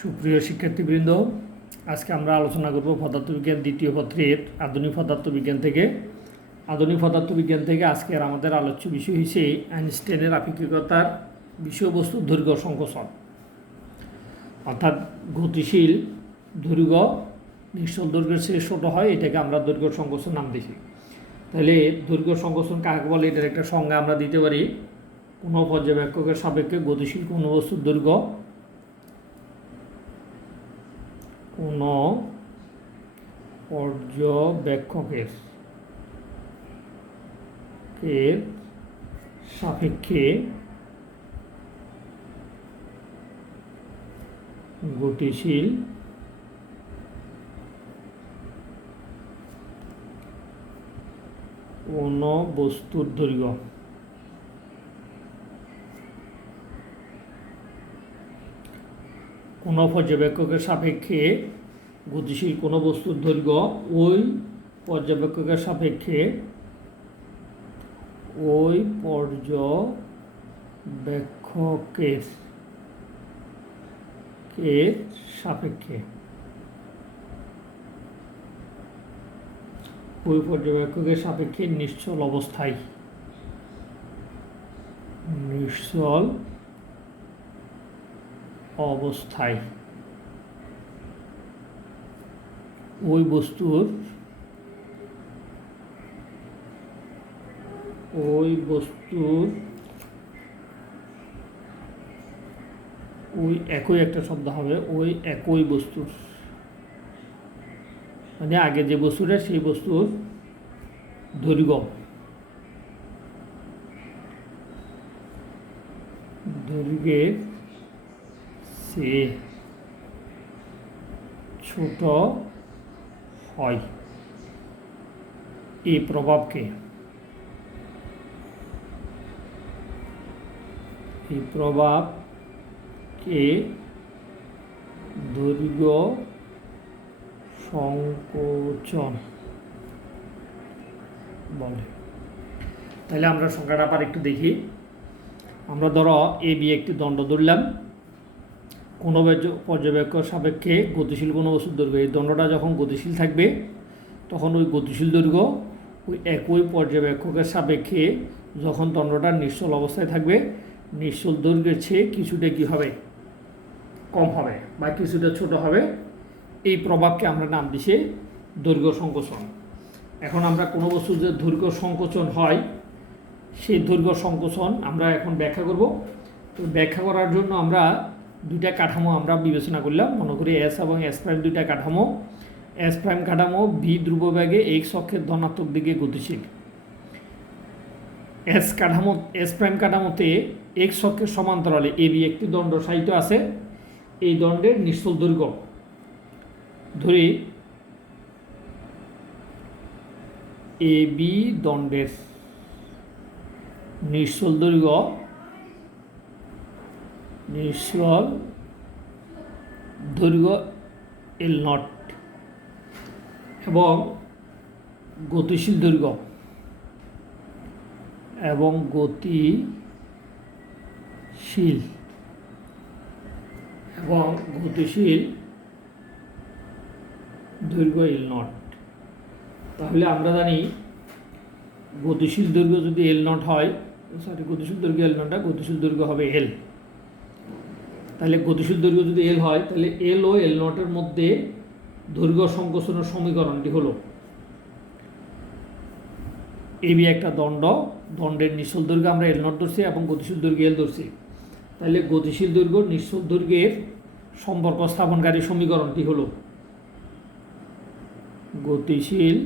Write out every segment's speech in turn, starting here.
সুপ্রিয় শিক্ষার্থীবৃন্দ, আজকে আমরা আলোচনা করব পদার্থবিজ্ঞান দ্বিতীয় পত্রের আধুনিক পদার্থবিজ্ঞান থেকে। আধুনিক পদার্থবিজ্ঞান থেকে আজকের আমাদের আলোচ্য বিষয় হচ্ছে আইনস্টাইনের আপেক্ষিকতার বিষয়বস্তুর দৈর্ঘ্য সংকোচন, অর্থাৎ গতিশীল দৈর্ঘ্য নিশ্চল দৈর্ঘ্যের চেয়ে ছোট হয়, এটাকে আমরা দৈর্ঘ্য সংকোচন নাম দিয়েছি। তাহলে দৈর্ঘ্য সংকোচন কাকে বলে, এটার একটা সংজ্ঞা আমরা দিতে পারি। কোনো পর্যবেক্ষকের সাপেক্ষে গতিশীল কোনো বস্তুর দৈর্ঘ্য কোনো পর্যবেক্ষকের সাপেক্ষে গতিশীল কোনো বস্তুর দৈর্ঘ্য কোনো পর্যবেক্ষকের সাপেক্ষে গতিশীল কোনো বস্তুর দৈর্ঘ্য ওই পর্যবেক্ষকের সাপেক্ষে ওই পর্যবেক্ষকের সাপেক্ষে ওই পর্যবেক্ষকের সাপেক্ষে নিশ্চল অবস্থায় ওই বস্তুর ওই একই একটা শব্দ হবে, ওই একই বস্তুর, মানে আগে যে বস্তুটা সেই বস্তুর দৈর্ঘ্যের চেয়ে ছোট হয়। এই প্রভাবকে দৈর্ঘ্য সংকোচন বলে। তাহলে আমরা সংখ্যাটা আবার একটু দেখি। আমরা ধরো এ বি একটি দণ্ড ধরলাম, কোনো পর্যবেক্ষক সাপেক্ষে গতিশীল কোনো বস্তুর দৈর্ঘ্য। এই দণ্ডটা যখন গতিশীল থাকবে তখন ওই গতিশীল দৈর্ঘ্য ওই একই পর্যবেক্ষকের সাপেক্ষে যখন দণ্ডটা নিশ্চল অবস্থায় থাকবে, নিশ্চল দৈর্ঘ্যের চেয়ে কিছুটা কী হবে, কম হবে বা কিছুটা ছোট হবে। এই প্রভাবকে আমরা নাম দিছি দৈর্ঘ্য সংকোচন। এখন আমরা কোনো বস্তুর যে দৈর্ঘ্য সংকোচন হয়, সেই দৈর্ঘ্য সংকোচন আমরা এখন ব্যাখ্যা করব। তো ব্যাখ্যা করার জন্য আমরা দুইটা কাঠামো আমরা বিবেচনা করলাম। মনে করি এস এবং এস প্রাইম দুইটা কাঠামো। এস প্রাইম কাঠামো ভি ধ্রুববেগে এক্স অক্ষের ধনাত্মক দিকে গতিশীল। এস প্রাইম কাঠামোতে এক্স অক্ষের সমান্তরালে এ বি একটি দণ্ড সাহিত্য আছে। এই দণ্ডের নিশ্চল দৈর্ঘ্য ধরি এ বি দণ্ডের নিশ্চল দৈর্ঘ্য এল নট এবং গতিশীল দৈর্ঘ্য দৈর্ঘ্য এল নট। তাহলে আমরা জানি গতিশীল দৈর্ঘ্য যদি এল নট হয়, গতিশীল দৈর্ঘ্য এল নট, গতিশীল দৈর্ঘ্য হবে এল। তাহলে গতিশীল দৈর্ঘ্য যদি এল হয়, তাহলে এল ও এল নটের মধ্যে দৈর্ঘ্য সংকোচনের সমীকরণটি হলো এবি একটা দণ্ডের নিশ্চল দৈর্ঘ্য আমরা এল নট ধরছি এবং গতিশীল দৈর্ঘ্য এল ধরছি। তাহলে গতিশীল দৈর্ঘ্য নিশ্চল দৈর্ঘ্যের সম্পর্ক স্থাপনকারী সমীকরণটি হলো গতিশীল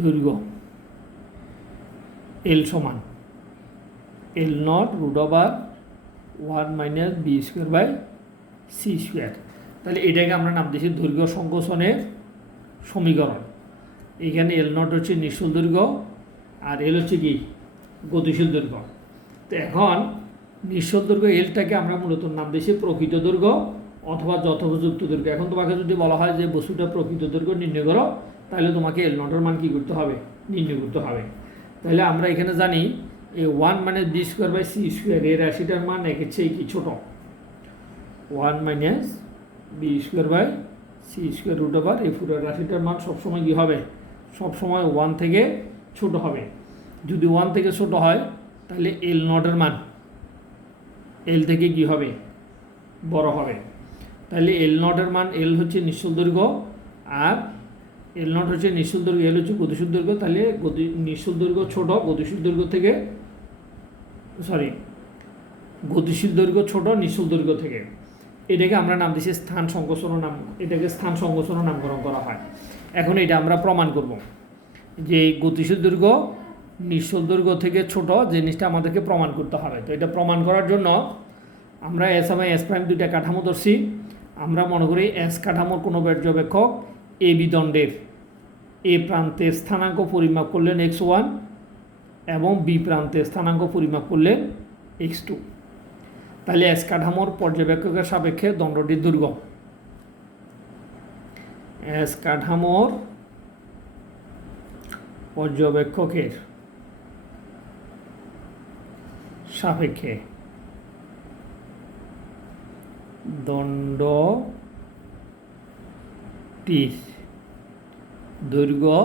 দৈর্ঘ্য এল সমান এল নট √1 - b²/c²। তাহলে এটাকে আমরা নাম দিয়েছি দৈর্ঘ্য সংকোচনের সমীকরণ। এখানে এল নট হচ্ছে নিশ্চল দৈর্ঘ্য আর এল হচ্ছে কি গতিশীল দৈর্ঘ্য। তো এখন নিশ্চল দৈর্ঘ্য এলটাকে আমরা মূলত নাম দিয়েছি প্রকৃত দৈর্ঘ্য অথবা যথোপযুক্ত দৈর্ঘ্য। এখন তোমাকে যদি বলা হয় যে বস্তুটা প্রকৃত দৈর্ঘ্য নির্ণয় করো, তাহলে তোমাকে এল নটের মান কী করতে হবে, নির্ণয় করতে হবে। তাহলে আমরা এখানে জানি এই 1 minus B square by C square এই রাশিটার মান একের চেয়ে কি ছোটো, 1 minus B square by C square root over এই পুরো রাশিটার মান সবসময় কী হবে, সবসময় 1 থেকে ছোট হবে। যদি 1 থেকে ছোট হয় তাহলে এল নটের মান এল থেকে কি হবে, বড় হবে। তাহলে এল নটের মান, এল হচ্ছে নিশ্চল দৈর্ঘ্য আর এল নট হচ্ছে নিশ্চল দৈর্ঘ্য, এল হচ্ছে গতিশীল দৈর্ঘ্য। তাহলে নিশ্চল দৈর্ঘ্য ছোট, গতিশীল দৈর্ঘ্য থেকে গতিশীল দৈর্ঘ্য ছোট নিশ্চল দৈর্ঘ্য থেকে। এটাকে আমরা নাম দিচ্ছি স্থান সংকোচন নাম, এটাকে স্থান সংকোচন নামকরণ করা হয়। এখন এটা আমরা প্রমাণ করব যে গতিশীল দৈর্ঘ্য নিশ্চল দৈর্ঘ্য থেকে ছোট জিনিসটা আমাদেরকে প্রমাণ করতে হবে। তো এটা প্রমাণ করার জন্য আমরা এস এবং এস প্রাইম দুইটা কাঠামো ধরছি। আমরা মনে করি এস কাঠামোর কোনো পর্যবেক্ষক এ বি দণ্ডের এ প্রান্তের স্থানাঙ্ক পরিমাপ করলেন x1 এবং বি প্রান্তের স্থানাঙ্ক পরিমাপ করলেন x2। তাহলে এস কাঠামোর পর্যবেক্ষকের সাপেক্ষে দণ্ডটির দৈর্ঘ্য, এস কাঠামোর পর্যবেক্ষকের সাপেক্ষে দণ্ডটির দৈর্ঘ্য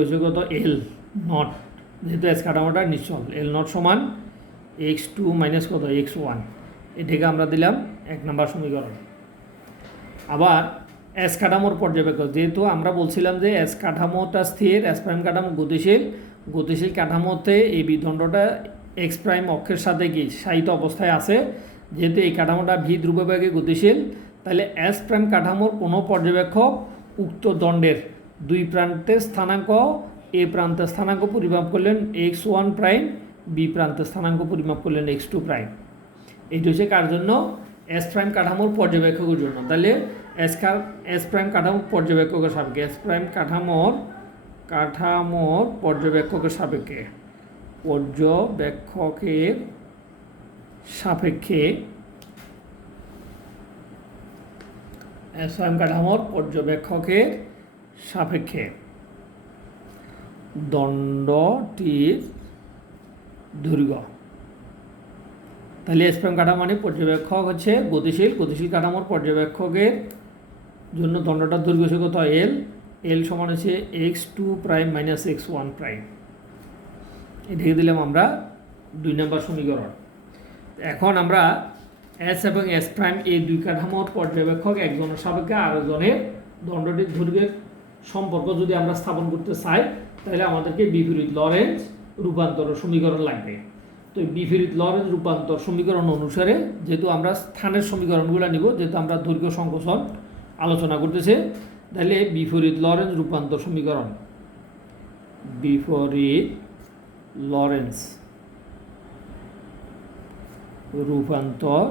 হচ্ছে কত, এল নট, যেহেতু এস কাঠামোটা নিশ্চল, এল নট সমান x2 মাইনাস কত x1, এটাকে আমরা দিলাম 1 নম্বর সমীকরণ। আবার এস কাঠামোর পর্যবেক্ষক, যেহেতু আমরা বলছিলাম যে এস কাঠামোটা স্থির, এস প্রাইম কাঠামো গতিশীল কাঠামোতে এই বিদণ্ডটা এক্স প্রাইম অক্ষের সাথে কি সাহিত্য অবস্থায় আছে। যেহেতু এই কাঠামোটা ভি ধ্রুববেগে গতিশীল, তাহলে এস প্রাইম কাঠামোর কোনো পর্যবেক্ষক উক্ত দণ্ডের দুই প্রান্তের স্থানাঙ্ক, এ প্রান্তের স্থানাঙ্ক পরিমাপ করলেন x1 প্রাইম, বি প্রান্তের স্থানাঙ্ক পরিমাপ করলেন x2 প্রাইম। এইটা হচ্ছে কার জন্য, এস প্রাইম কাঠামোর পর্যবেক্ষকের জন্য। তাহলে এস প্রাইম কাঠামোর পর্যবেক্ষকের সাপেক্ষে, এস প্রাইম কাঠামোর পর্যবেক্ষকের সাপেক্ষে এস প্রাইম কাঠামোর পর্যবেক্ষকের সাপেক্ষে দণ্ডটির দৈর্ঘ্য। তাহলে এস প্রাইম কাঠামো মানে পর্যবেক্ষক হচ্ছে গতিশীল কাঠামোর পর্যবেক্ষকের জন্য দণ্ডটার দৈর্ঘ্য হচ্ছে কত, এল সমান হচ্ছে x2 prime minus x1 prime. এটাকে দিলাম আমরা 2 নম্বর সমীকরণ। এখন আমরা এস এবং এস প্রাইম এই দুই কাঠামোর পর্যবেক্ষক একজনের সাপেক্ষে আরেকজনের দণ্ডটির দৈর্ঘ্যের সম্পর্ক যদি আমরা স্থাপন করতে চাই, তাহলে আমাদেরকে বিপরীত লরেন্জ রূপান্তর সমীকরণ লাগবে। তো বিপরীত লরেন্জ রূপান্তর সমীকরণ অনুসারে, যেহেতু আমরা স্থানের সমীকরণগুলো নিব, যেহেতু আমরা দৈর্ঘ্য সংকোচন আলোচনা করতেছে, তাহলে বিপরীত লরেন্জ রূপান্তর সমীকরণ, বিপরীত লরেন্জ রূপান্তর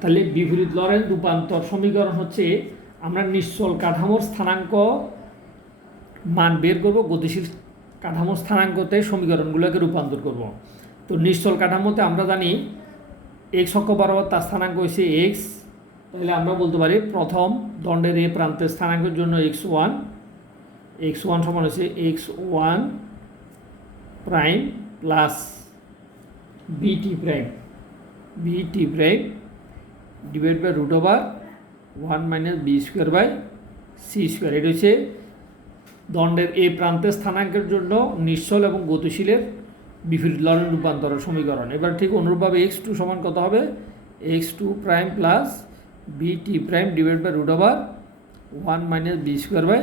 তাহলে বিপরীত লরেন্জ রূপান্তর সমীকরণ হচ্ছে আমরা নিশ্চল কাঠামোর স্থানাঙ্ক মান বের করব, গতিশীল কাঠামোর স্থানাঙ্কতে সমীকরণগুলোকে রূপান্তর করব। তো নিশ্চল কাঠামোতে আমরা জানি এক্স অক্ষ বরাবর তার স্থানাঙ্ক হচ্ছে এক্স। তাহলে আমরা বলতে পারি প্রথম দণ্ডের এ প্রান্তের স্থানাঙ্কের জন্য x1 সমান হচ্ছে x1 prime plus BT prime divide by root over 1 minus B square by C square. এটা হচ্ছে দণ্ডের এ প্রান্তের স্থানাঙ্কের জন্য নিশ্চল এবং গতিশীলের বিপরীত লরেন্জ রূপান্তরের সমীকরণ। এবার ঠিক অনুরূপভাবে x2 সমান কত হবে, x2 prime plus BT prime divide by root over 1 minus B square by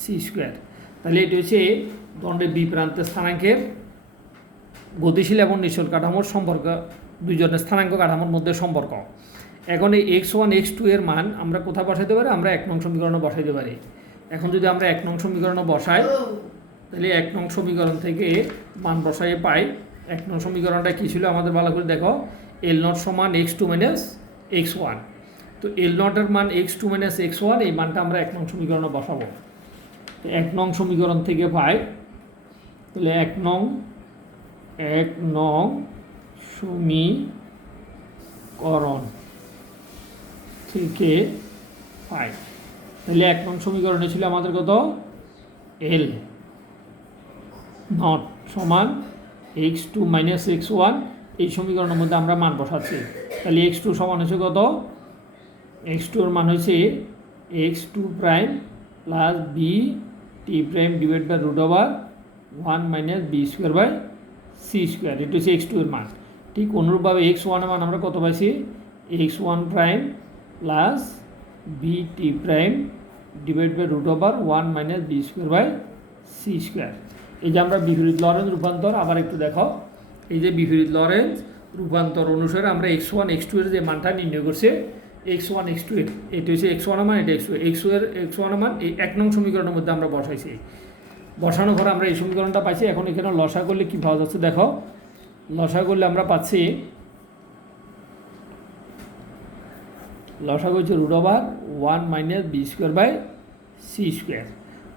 C square. তাহলে এটি হচ্ছে দণ্ডের বি প্রান্তের স্থানাঙ্কের গতিশীল এবং নিশ্চল কাঠামোর সম্পর্ক, দুইজনের স্থানাঙ্ক কাঠামোর মধ্যে সম্পর্ক। এখন এই x1 x2 এর মান আমরা কোথায় বসাইতে পারি, আমরা 1 নং সমীকরণে বসাইতে পারি। এখন যদি আমরা 1 নং সমীকরণে বসাই, তাহলে 1 নং সমীকরণ থেকে মান বসাইয়ে পাই। 1 নং সমীকরণটা কী ছিল আমাদের ভালো করে দেখো, এল নট সমান x2 মাইনাস x1। তো এল নটের মান x2 মাইনাস x1, এই মানটা আমরা 1 নং সমীকরণে বসাবো। তো 1 নং সমীকরণ থেকে পাই, তাহলে 1 নং সমীকরণ থেকে পাই তাহলে 1 নং সমীকরণে ছিল আমাদের কত, এল নট সমান x2 মাইনাস x1। এই সমীকরণের মধ্যে আমরা মান বসাচ্ছি। তাহলে x2 সমান হচ্ছে কত, x2 এর মান হচ্ছে x2 prime plus B T prime divide by root over 1 minus B square by C square. এটা হচ্ছে x2 এর মান। ঠিক অনুরূপভাবে x1 এর মান আমরা কত পাইছি, x1 prime plus B T prime divide by root over 1 minus B square by C square. এই যে আমরা বিপরীত লরেন্স রূপান্তর আবার একটু দেখো। এই যে বিপরীত লরেন্স রূপান্তর অনুসারে আমরা x1 x2 এর যে মানটা নির্ণয় করছি, x1 x2 এর এটা হচ্ছে x1 এর মান, এটা x1 এর মান এই 1 নং সমীকরণের মধ্যে আমরা বসাইছি। বসানোর পরে আমরা এই সমীকরণটা পাইছি। এখন এখানে লসা করলে কী পাওয়া যাচ্ছে দেখো, লসা করলে আমরা পাচ্ছি, লসা করছে root over 1 minus B square by C square.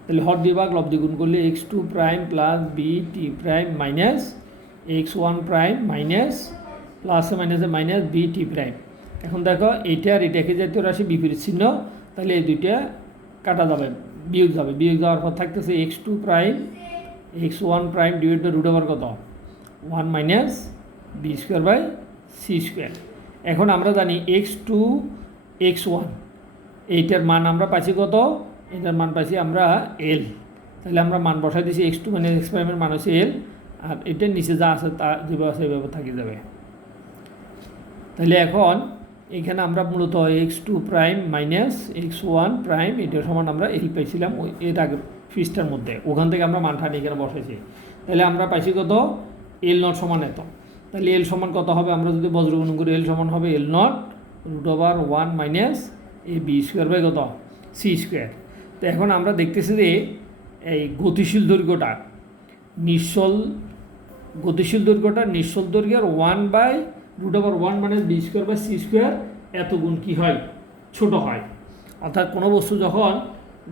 তাহলে হর বিভাগ লব্ধি গুণ করলে x2 prime plus B T prime minus x1 prime minus প্লাসে মাইনাসে মাইনাস বি টি প্রাইম। এখন দেখো এইটা আর এটাকে জাতীয় রাশি বিপরীত চিহ্ন, তাহলে এই দুইটা কাটা যাবে, বিয়োগ যাবে। বিয়োগ যাওয়ার পর থাকতেছে x2 prime x1 prime divide by root over কত 1 minus B square by C square. এখন আমরা জানি x2 x1 এইটার মান আমরা পাইছি কত, এটার মান পাইছি আমরা এল। তাহলে আমরা মান বসাই দিয়েছি x2 মানে x প্রাইমের মান হচ্ছে এল, আর এটার নিচে যা আছে তা যেভাবে আছে এইভাবে থাকি যাবে। তাহলে এখন এখানে আমরা মূলত x2 prime minus x1 prime এটার সমান আমরা এই পাইছিলাম ওই এর আগের পৃষ্ঠার মধ্যে, ওখান থেকে আমরা মানটা নিয়ে এখানে বসাইছি। তাহলে আমরা পাইছি কত, এল নট সমান এত। তাহলে এল সমান কত হবে, আমরা যদি বজ্র গুণ করি এল সমান হবে L naught root over 1 minus A B square by কত সি স্কোয়ার। তো এখন আমরা দেখতেছি যে এই গতিশীল দৈর্ঘ্যটা নিশ্চল, গতিশীল দৈর্ঘ্যটা নিশ্চল দৈর্ঘ্যের 1 by root over 1 minus B square by C square এত গুণ কী হয়, ছোটো হয়। অর্থাৎ কোনো বস্তু যখন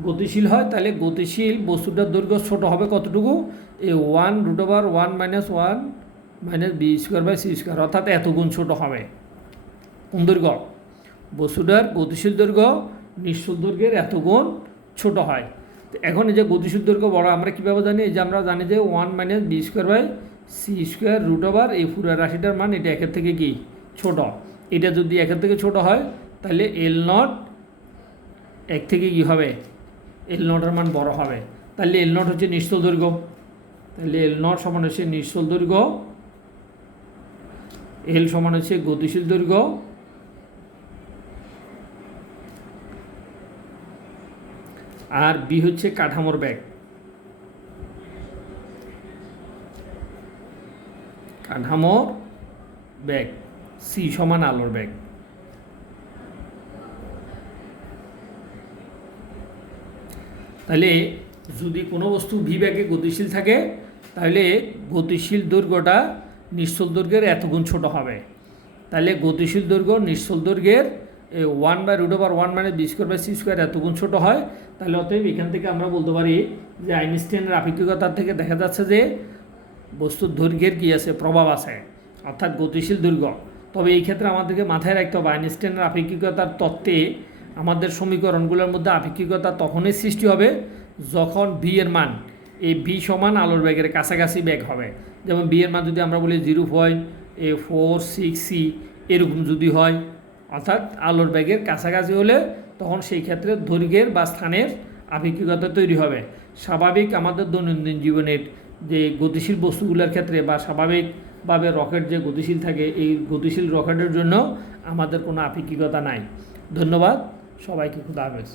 গতিশীল হয় তাহলে গতিশীল বস্তুটার দৈর্ঘ্য ছোটো হবে কতটুকু, এই 1 root over 1 minus B square by C square, অর্থাৎ এত গুণ ছোটো হবে। কোন দৈর্ঘ্য, বস্তুটার গতিশীল দৈর্ঘ্য নিশ্চল দৈর্ঘ্যের এত গুণ ছোটো হয়। তো এখন এই যে গতিশীল দৈর্ঘ্য বড় আমরা কীভাবে জানি, এই যে আমরা জানি যে 1 minus B square by C square root over এই পুরো রাশিটার মান এটা একের থেকে কি ছোটো। এটা যদি একের থেকে ছোটো হয় তাহলে এল নট এক থেকে কী হবে, এল নটের মান বড় হবে। তাহলে এল নট হচ্ছে নিশ্চল দৈর্ঘ্য, তাহলে এল নট সমান হচ্ছে নিশ্চল দৈর্ঘ্য, এল সমান হচ্ছে গতিশীল দৈর্ঘ্য, আর বি হচ্ছে কাঠামোর বেগ, কাঠামোর বেগ, সি সমান আলোর বেগ। তাহলে যদি কোনো বস্তু ভি বেগে গতিশীল থাকে তাহলে গতিশীল দৈর্ঘ্যটা নিশ্চল দৈর্ঘ্যের এত গুণ ছোটো হবে। তাহলে গতিশীল দৈর্ঘ্য নিশ্চল দৈর্ঘ্যের 1 by root over 1 minus B square by C square এত গুণ ছোটো হয়। তাহলে অতএব এখান থেকে আমরা বলতে পারি যে আইনস্টাইনের আপেক্ষিকতার থেকে দেখা যাচ্ছে যে বস্তুর দৈর্ঘ্যের কী আছে, প্রভাব আছে, অর্থাৎ গতিশীল দৈর্ঘ্য। তবে এই ক্ষেত্রে আমাদেরকে মাথায় রাখতে হবে আইনস্টাইনের আপেক্ষিকতার তত্ত্বে আমাদের সমীকরণগুলোর মধ্যে আপেক্ষিকতা তখনই সৃষ্টি হবে যখন ভি এর মান এই ভি সমান আলোর বেগের কাছাকাছি বেগ হবে। যেমন ভি এর মান যদি আমরা বলি 0.466 এরকম যদি হয়, অর্থাৎ আলোর বেগের কাছাকাছি হলে তখন সেই ক্ষেত্রে দৈর্ঘ্যের বা স্থানের আপেক্ষিকতা তৈরি হবে। স্বাভাবিক আমাদের দৈনন্দিন জীবনের যে গতিশীল বস্তুগুলোর ক্ষেত্রে বা স্বাভাবিকভাবে রকেট যে গতিশীল থাকে এই গতিশীল রকেটের জন্য আমাদের কোনো আপেক্ষিকতা নাই। ধন্যবাদ সবাইকে, খুদা হাফেজ।